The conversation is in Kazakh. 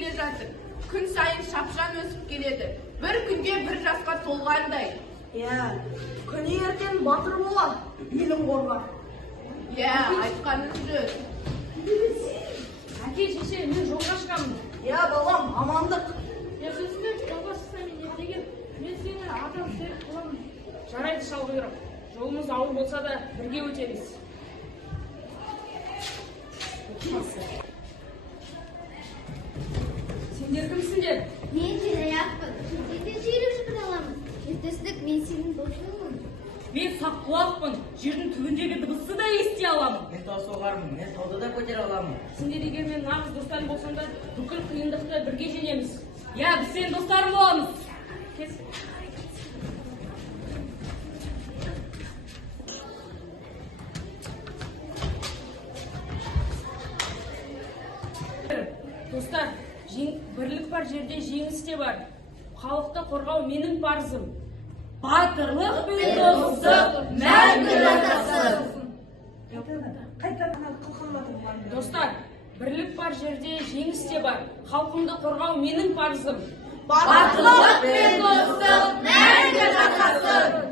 келе жатыр. Күн сайын шапшаң өсіп келеді. Bir күнде bir жасқа толғандай. Күні ертең батыр болар, елін қорғар. Айтқаның сөз. Әке, шеше, мен жолға шығамын. Балам, амандық. Сөзіңе жолға шықсам ертеген, мен сені адам серік боламын. Жарайды, шалқұйрық. Жолымыз ауыр болса да бірге өтеміз. Сендер кімсіңдер? Мен жинаяқпын. Сенден жүйрік шықыр аламын. Ертесілік мен сенің досыңмын. Мен саққұлақпын. Жердің түбіндегі дыбысты да ести аламын. Мен таусоғармын, мен тауды да көтере аламын. Сендер егер мен нағыз достарым болсаңдар, бүкіл қиындықты бірге жеңеміз. Біз сен достарым боламыз. Кес. Достар, бірлік бар жерде жеңіс те бар. Халықты қорғау менің парызым. Батырлық пен достық мәңгі жасасын. Достар, бірлік бар жерде жеңіс те бар. Халқымды қорғау менің парызым. Батырлық пен достық мәңгі жасасын.